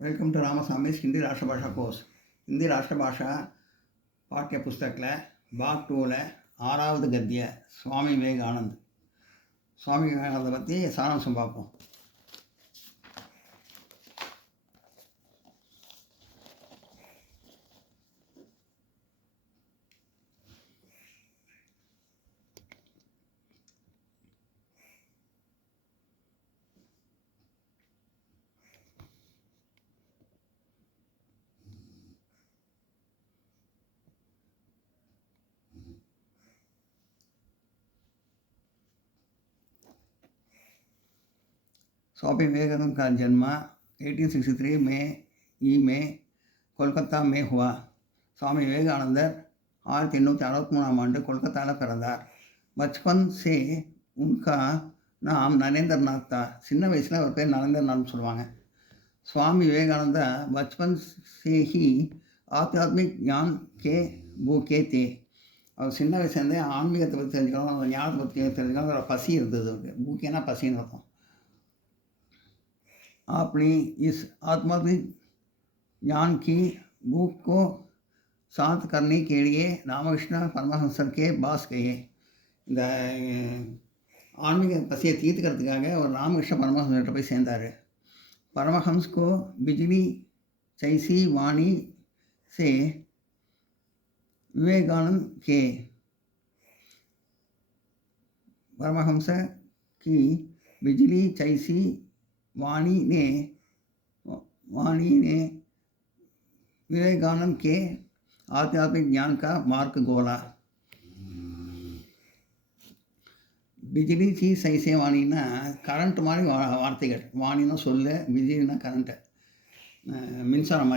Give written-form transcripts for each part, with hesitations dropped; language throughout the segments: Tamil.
वेलकम टू रामास्वामी's हिंदी राष्ट्रभाषा कोर्स हिंदी राष्ट्रभाषा पाठ्य पुस्तक भाग 2 ஆறாவது கத்திய சுவாமி விவேகானந்த் பற்றி சாராம்சம் பார்ப்போம். स्वामी विवेकानंद का जन्म 1863 में कोलकाता में हुआ. स्वामी विवेकानंदर 1863 ஆண்டு कोलकाता பிறந்தார். बचपन से उनका नाम नरेंद्र नाथ था. சின்ன வயசில் அவர் பேர் நரேந்திரநாத்னு சொல்லுவாங்க. स्वामी विवेकानंद बचपन से ही आध्यात्मिक ज्ञान के भूखे थे. அவர் சின்ன வயசுலேருந்தே ஆன்மீகத்தை பற்றி தெரிஞ்சுக்கணும், ஞானத்தை பற்றி தெரிஞ்சுக்கணும், ஒரு பசி இருந்தது அவருக்கு. பூக்கேனா பசின்னு இருக்கும். अपनी इस आत्मात्मिक ज्ञान की भूख को शांत करने के लिए रामकृष्ण परमहंसर के पास गए. இந்த ஆன்மீக பசியை தீர்த்துக்கிறதுக்காக ஒரு ராமகிருஷ்ண பரமஹம்சர்கிட்ட போய் சேர்ந்தார். परमहंस को बिजली जैसी वाणी से विवेकानंद के परमहंस की बिजली जैसी वाणी ने विवेकानंद के आध्यात्मिक ज्ञान का मार्ग खोला. बिजली सी सैसे वाणीना करंट மாதிரி வார்த்தைகள். வாணின்னா சொல்லு, பிஜிலினா கரண்ட்டு, மின்சாரம்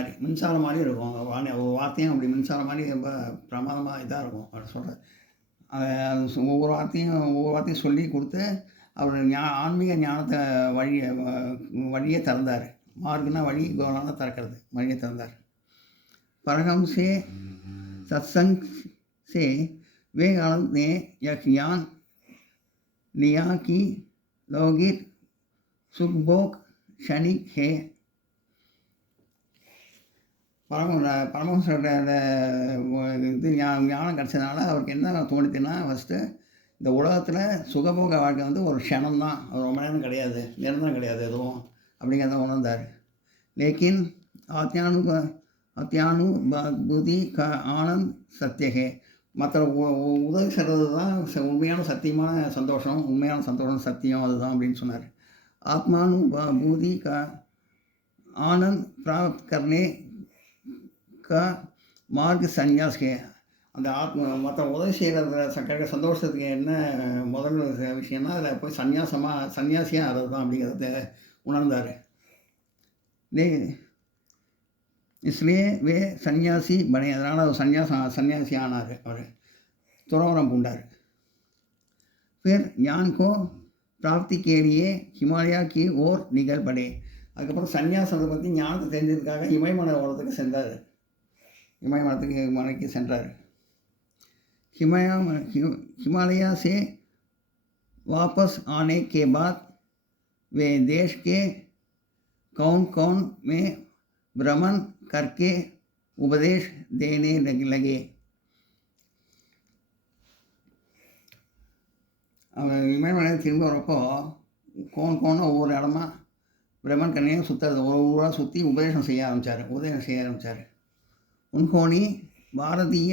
மாதிரி இருக்கும். வாணி வார்த்தையும் அப்படி மின்சாரம் மாதிரி ரொம்ப பிரமாதமாக இதாக இருக்கும். அவர் சொல்கிற ஒவ்வொரு வார்த்தையும் சொல்லி கொடுத்து அவர் ஆன்மீக ஞானத்தை வழியை திறந்தார். மார்க்குனா வழி, கோலான திறக்கிறது, வழியை திறந்தார். परमहंस से सत्संग से विवेकानंद ने यह ज्ञान लिया कि लौकिक सुखभोग क्षणिक है. பரமஹம்சரோட இது ஞானம் கிடச்சதுனால அவருக்கு என்ன தோணுச்சுன்னா, ஃபஸ்ட்டு இந்த உலகத்தில் சுகபோக வாழ்க்கை ஒரு க்ஷணம் தான், ரொம்ப நேரம் கிடையாது, நிரந்தரம் கிடையாது எதுவும் அப்படிங்கிறத உணர்ந்தார். லேக்கின் அத்தியானுபூதி க ஆனந்த் சத்தியகே. மற்ற உதவி செய்கிறது தான் உண்மையான சந்தோஷம் சத்தியம் அதுதான் அப்படின்னு சொன்னார். ஆத்மானுபூதி க ஆனந்த் பிராப்த் கர்னே க மார்க் சந்நியாஸ் கே. அந்த மற்ற உதவி செய்கிற சந்தோஷத்துக்கு என்ன முதல் விஷயம்னா, அதில் போய் சன்னியாசியாக ஆகிறது தான் அப்படிங்கிறத உணர்ந்தார். इसलिए वे सन्यासी बने. அதனால் அவர் சன்னியாசி ஆனார். அவர் துறவரம் பூண்டார். फिर ज्ञान को प्राप्ति के लिए हिमालय की ओर निकल पड़े. அதுக்கப்புறம் சன்னியாசத்தை பற்றி ஞானத்தை தெரிஞ்சதுக்காக இமயமலைக்கு சென்றார். हिमालय से वापस आने के बाद वे देश के कौन में भ्रमण करके उपदेश देने लगे. அவர் இமயமலையில் திரும்ப வரப்போ கோன் ஒவ்வொரு இடமா பிரமன் கண்ணையும் சுற்றுறது, ஒரு ஊராக சுற்றி உபதேசம் செய்ய ஆரம்பித்தார். उन्होंने भारतीय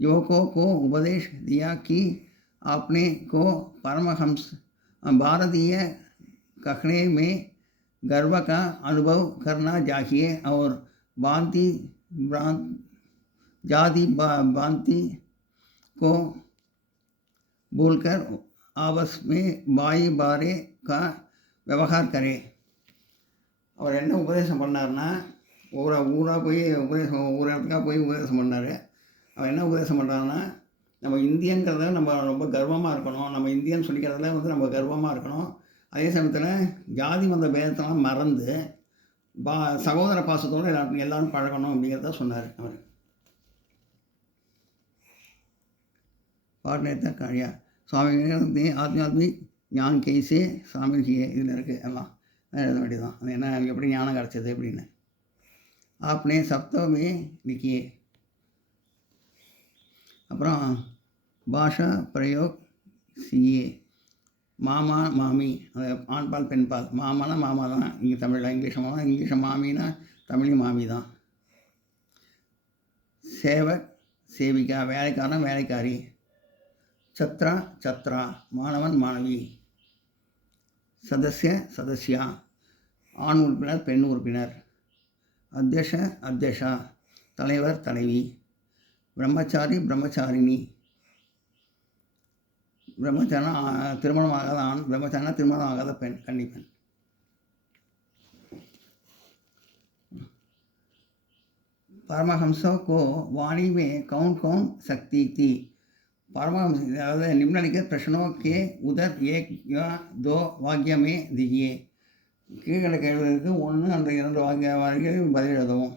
युवकों को उपदेश दिया कि अपने को परमहंस भारतीय कहने में गर्व का अनुभव करना चाहिए और जाति भ्रांति को भूलकर आपस में भाई बारे का व्यवहार करें. அவர் என்ன உபதேசம் பண்ணார்னா, ஊராக போய் ஒவ்வொரு இடத்துக்காக போய் உபதேசம் பண்ணார். அவர் என்ன உபதேசம் பண்ணுறாங்கன்னா, நம்ம இந்தியங்கிறத நம்ம ரொம்ப கர்வமாக இருக்கணும், நம்ம இந்தியன்னு சொல்லிக்கிறதுல நம்ம கர்வமாக இருக்கணும். அதே சமயத்தில் ஜாதி மத பேதத்தெல்லாம் மறந்து சகோதர பாசத்தோடு எல்லாரும் பழகணும் அப்படிங்கிறத சொன்னார். அவர் பாட்னேத்தா காழியா சுவாமி விவேகானந்த் ஆத்மாத்மிக் ஞான் கைசே சாமில் கியே இதில் இருக்குது எல்லாம். எழுத வேண்டியதுதான். அது என்ன எப்படி ஞானம் கிடச்சது அப்படின்னு. ஆப்னே சப்தமே லிக்கியே. அப்புறம் பாஷா பிரயோக் சிஏ. மாமா மாமி, அது ஆண்பால் பெண்பால். மாமானா மாமா தான் இங்கே தமிழில், இங்கிலீஷ் மாமா, இங்கிலீஷில் மாமின்னா தமிழ்லையும் மாமி தான். சேவக் சேவிகா, வேலைக்காரன் வேலைக்காரி. சத்ரா சத்ரா, மாணவன் மாணவி. சதஸ்ய சதஸ்யா, ஆண் உறுப்பினர் பெண் உறுப்பினர். அத்தியஷ அத்தியஷா, தலைவர் தலைவி. பிரம்மச்சாரி பிரம்மச்சாரிணி. பிரம்மச்சாரினா திருமணம் ஆகாத ஆண், பிரம்மச்சாரினா திருமணம் ஆகாத பெண், கன்னிப்பெண். परमहंसों को वाणी में कौन कौन शक्ति थी? परमहंस, अதாவது निम्नलिखित प्रश्नों के उत्तर एक या दो वाक्य में दीजिए. கீழ்கண்ட கேள்விகளுக்கு ஒன்று அந்த 2 வாக்கியங்களில் பதில் எழுதவும்.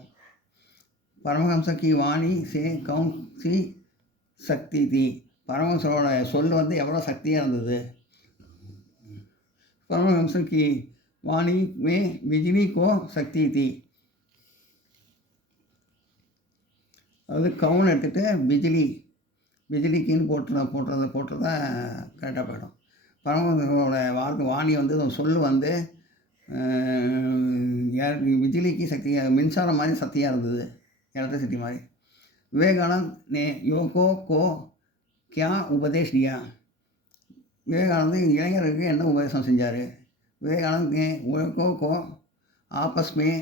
பரமஹம்ச கி வாணி சே கவுன் சி சக்தி தி. பரமஹம்சரோட சொல் வந்து எவ்வளோ சக்தியாக இருந்தது? பரமஹம்ச கி வாணி மே பிஜ்லி கோ சக்தி தி. அதாவது கவுன் எடுத்துகிட்டு பிஜிலி, பிஜிலிக்குன்னு போட்டுறதா கரெக்டாக போயிடும். பரமஹம்சரோட வாணி வந்து சொல் வந்து बिजली சக்தி, மின்சாரம் மாதிரி சக்தியாக இருந்தது, எலக்ட்ரிசிட்டி மாதிரி. விவேகானந்த் ने युवकों को क्या उपदेश दिया? விவேகானந்த் இளைஞர்களுக்கு என்ன உபதேசம் செஞ்சார்? விவேகானந்த் ने युवकों को आपस में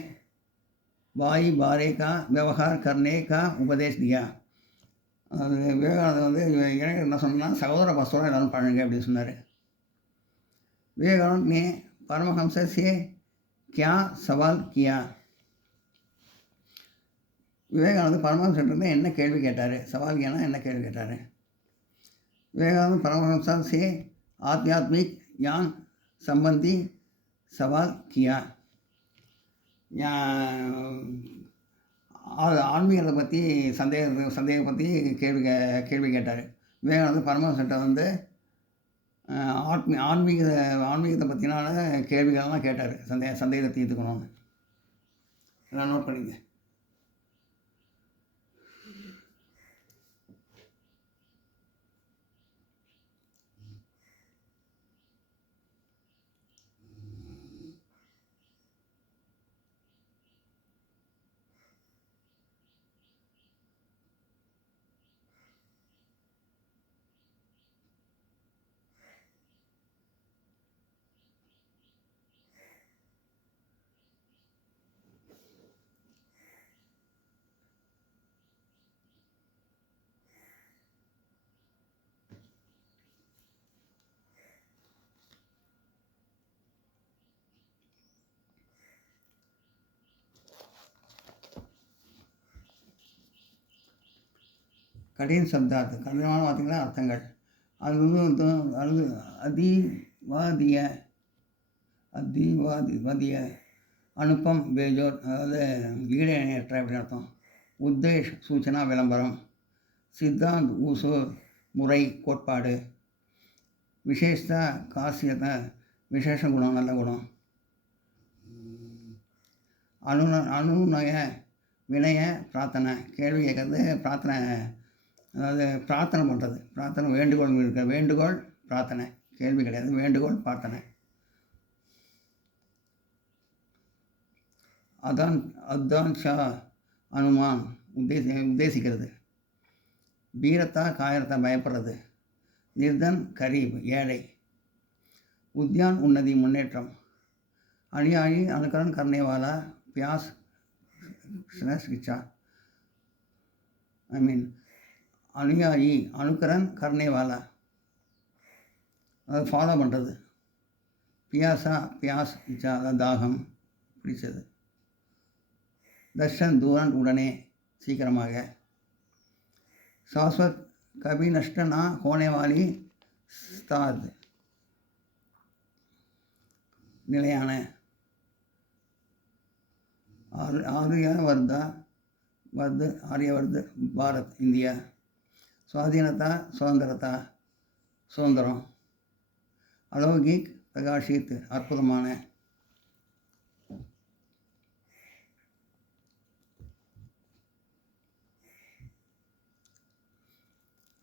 भाई भारे का व्यवहार करने का उपदेश दिया. அது விவேகானந்த் வந்து இளைஞர் என்ன சொன்னால், சகோதர பாசத்தோடு எல்லாரும் பழகுங்க அப்படின்னு சொன்னார். விவேகானந்த் ने परमहंस से क्या सवाल किया? விவேகானந்த் பரமஹம்சர்கிட்ட என்ன கேள்வி கேட்டார்? சவால் கியானா என்ன கேள்வி கேட்டார்? விவேகானந்த் பரமஹம்ச से आध्यात्मिक ज्ञान संबंधी सवाल किया. ஆன்மீகத்தை பற்றி பற்றி கேள்வி கேட்டார். விவேகானந்த் பரமஹம்சர்கிட்ட வந்து ஆன்மீகத்தை பற்றினால கேள்விகள்லாம் கேட்டார், சந்தேகத்தை தீர்த்துக்கணும்னு. எல்லாம் நோட் பண்ணிங்க. கடின சப்தார்த்த, கடினமான வார்த்தைகள அர்த்தங்கள். அது வந்து அது அதிவாதிய அனுப்பம் பேஜோர், அதாவது ஈடையற்ற அப்படின்னு அர்த்தம். உத்தேஷ் சூச்சனா விளம்பரம். சித்தாந்த் ஊசூர் முறை கோட்பாடு. விசேஷதா காசியத்தை விசேஷ குணம் நல்ல குணம். அனுநய வினய பிரார்த்தனை, கேள்வி கேட்கறது பிரார்த்தனை, அதாவது பிரார்த்தனை பண்ணுறது. பிரார்த்தனை வேண்டுகோள் இருக்க, வேண்டுகோள் பிரார்த்தனை, கேள்வி கிடையாது, வேண்டுகோள் பிரார்த்தனை. அத்தான்ஷா அனுமான், உத்தேசிக்கிறது. பீரத்தா காயரத்தா பயப்படுறது. நிர்தன் கரீப் ஏழை. உத்யான் உன்னதி முன்னேற்றம். அணியாயி அனுகரன் கர்னேவாலா பியாஸ் शिक्षा, அனுயாயி அனுகரன் கர்னேவாலா, அதை ஃபாலோ பண்ணுறது. பியாஸ் இச்சா, அதாவது தாகம், பிடிச்சது. தர்ஷன் தூரன் உடனே சீக்கிரமாக. சாஸ்வத் கபி நஷ்ட நா ஹோனேவாலி ஸ்தாத், நிலையான. ஆரியவர்த பாரத் இந்தியா. சுவாதீனதா சுதந்திரதா, சுதந்திரம். அலௌகிக் பிரகாஷித், அற்புதமான.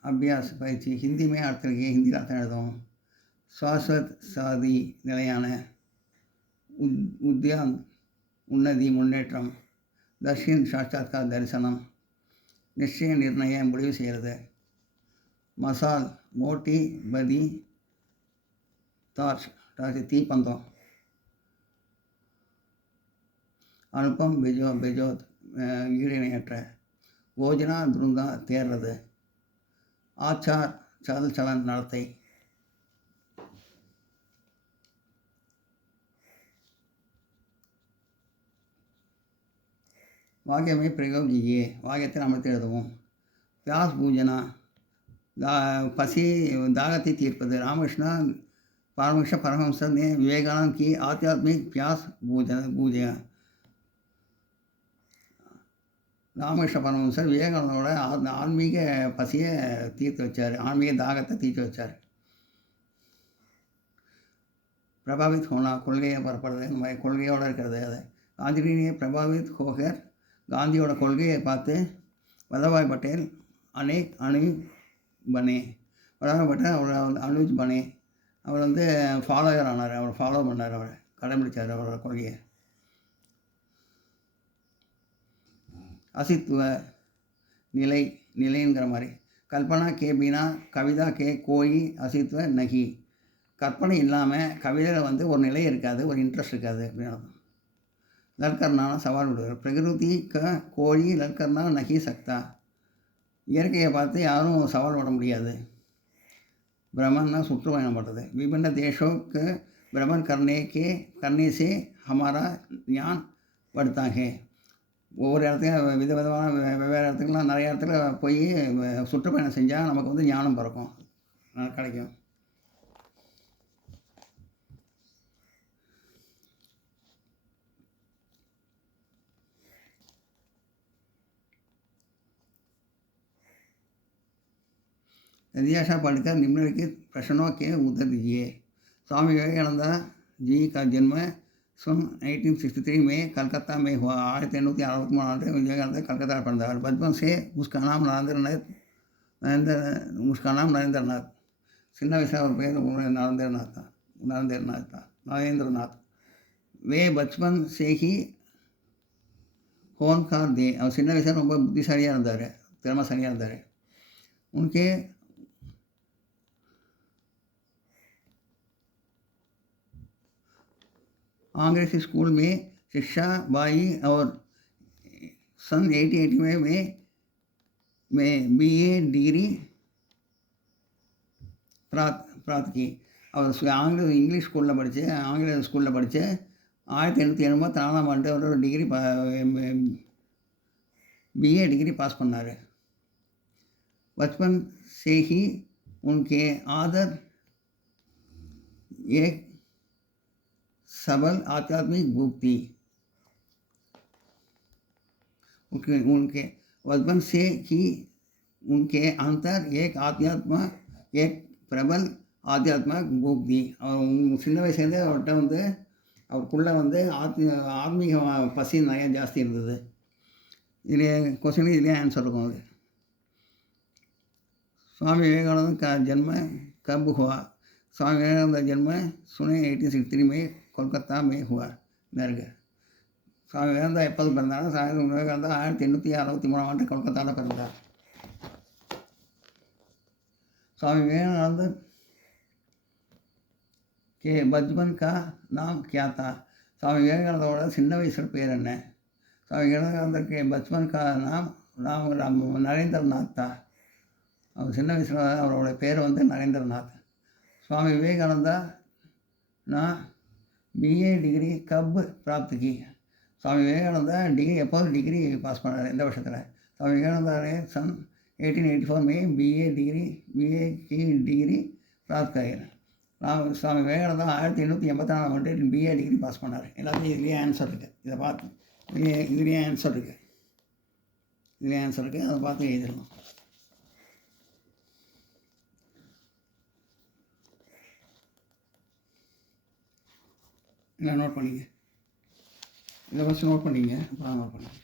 அபியாஸ் பயிற்சி. ஹிந்திமே அர்த்தம் இருக்கு, ஹிந்தியில் அர்த்தம் எழுதுவோம். சாஸ்வத் சாதி நிலையான, உத்யான் உன்னதி முன்னேற்றம், தர்ஷின் சாட்சாத்கார் தரிசனம், நிச்சய நிர்ணய முடிவு செய்கிறது. மசால் மோட்டி பதி டார்ச் டார்ச் தீப்பந்தம். அனுப்பம் பெஜோத் ஈடிணையற்ற. போஜனா துருங்கா தேர்றது. ஆச்சார் சல் சலன் நடத்தை. வாக்கியமே பிரயோகியே, வாக்கியத்தில் அமைத்து எழுதுவோம். பியாஸ் பூஜனா பசி தாகத்தை தீர்ப்பது. ராமகிருஷ்ணா பாரமகிருஷ்ண பரமஹம்சர் ने विवेकानंद की आध्यात्मिक प्यास பூஜை. ராமகிருஷ்ண பரமஹம்சர் விவேகானந்தோட ஆன்மீக பசியை தீர்த்து வச்சார், ஆன்மீக தாகத்தை தீர்த்து வச்சார். பிரபாவித் ஹோனா கொள்கையை பரப்புறது, இந்த மாதிரி கொள்கையோடு இருக்கிறது. அதை காந்திஜியை பிரபாவித் ஹோகர், காந்தியோட கொள்கையை பார்த்து வல்லபாய் பட்டேல் அனுஜ் பனே. வல்லபாய் பட்டேல் அவர் அனுஜ் பனே, அவர் வந்து ஃபாலோயர் ஆனார், அவர் ஃபாலோ பண்ணார், அவரை கடைபிடித்தார் அவரோட கொள்கையை. அசித்துவ நிலைங்கிற மாதிரி. கல்பனா கே பினா கவிதா கே கோயி அசித்துவ நகி. கற்பனை இல்லாமல் கவிதையில் வந்து ஒரு நிலை இருக்காது, ஒரு இன்ட்ரெஸ்ட் இருக்காது அப்படின்னு. லட்கர்னான சவால் விடுவார். பிரகிருதி கோழி லட்கர்னா நகி சக்தா. இயற்கையை பார்த்து யாரும் சவால் விட முடியாது. பிரம்மன்னா சுற்றுப்பயணம் பண்ணுறது. விபின்ன தேசோக்கு பிரமன் கர்ணே சே ஹமாரா ஞான் படுத்தாங்க. ஒவ்வொரு இடத்துலையும் விதவிதமான வெவ்வேறு இடத்துக்குலாம் நிறைய இடத்துல போய் சுற்றுப்பயணம் செஞ்சால் நமக்கு வந்து ஞானம் பிறக்கும், கிடைக்கும். जिज्ञासा पढ़कर निम्नलिखित प्रश्नों के उत्तर दीजिए. स्वामी विवेकानंद जी का जन्म सन 1863 में कलकत्ता में हुआ. 1863 विवेकानंद कलकत्ता में पिறந்தார். बचपन से उसका नाम नरेंद्रनाथ. சின்ன வயசில் அவர் பேர் நரேந்திரநாத். वे बचपन से ही होनहार थे. அவர் சின்ன வயசில் ரொம்ப புத்திசாலியாக இருந்தார், திறமைசாலியாக இருந்தார். उनके कांग्रेस स्कूल में शिक्षा पाई और सन 1880 में BA डिग्री प्राप्त की. அவர் இங்கிலீஷ் ஸ்கூலில் படித்து, ஆங்கில ஸ்கூலில் படித்து 1884ஆம் ஆண்டு அவரோட டிகிரி BA डिग्री पास பண்ணார். बचपन से ही उनके आदर एक सबल आध्यात्मिक भूख थी. उनके बचपन से ही उनके अंतर एक प्रबल आध्यात्मिक भूख थी. சின்ன வயசுலேருந்தே அவர்கிட்ட வந்து அவருக்குள்ளே வந்து ஆத்மீக பசி நிறைய ஜாஸ்தி இருந்தது. இதில் கொஸ்டின் இதுலேயே ஆன்சர் இருக்கும். அது स्वामी विवेकानंद का जन्म कब हुआ? स्वामी विवेकानंद का जन्म सुने 1863 में कोलकाता में हुआ. दर्ग स्वामी विवेकानंद எப்போது பிறந்தார்? स्वामी विवेकानंद 1863ஆம் ஆண்டு கொல்கத்தாவில் பிறந்தார். स्वामी विवेकानंद के बचपन का नाम क्या था? स्वामी विवेकानंदோட சின்ன வயசு பேர் என்ன? स्वामी विवेकानंद के बचपन का नाम नरेंद्रनाथ था. அவர் சின்ன வயசில் அவரோட பேர் வந்து நரேந்திரநாத். சுவாமி விவேகானந்தா நான் BA டிகிரி கப் பிராப்த் கி. சுவாமி விவேகானந்தா எப்போது டிகிரி பாஸ் பண்ணார், எந்த வருஷத்தில்? சுவாமி விவேகானந்தாரே सन 1884 में BA की डिग्री प्राप्त करें. சுவாமி விவேகானந்தா 1884ஆம் ஆண்டு BA டிகிரி பாஸ் பண்ணார். எல்லாத்தையும் இதுலேயே ஆன்சர் இருக்குது. இதை பார்த்து இதுலேயே ஆன்சர் இருக்குது. அதை பார்த்து எழுதிடணும். இல்லை நோட் பண்ணிங்க, இதை ஃபஸ்ட்டு நோட் பண்ணிங்க, அப்புறம் நோட் பண்ணுங்க.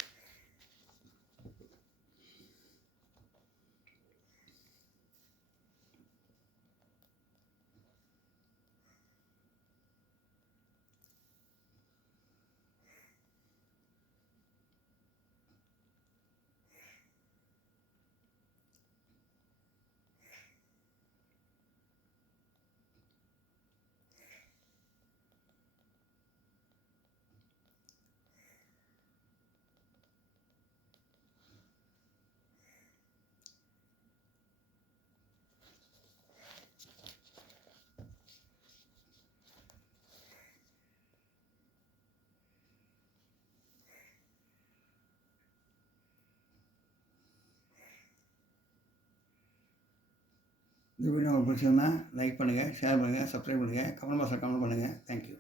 இந்த வீடியோ உங்களுக்கு பிடிச்சிருந்தா லைக் பண்ணுங்கள், ஷேர் பண்ணுங்கள், சப்ஸ்கிரைப் பண்ணுங்கள், கமெண்ட் பாக்ஸில் கமெண்ட் பண்ணுங்கள். தேங்க்யூ.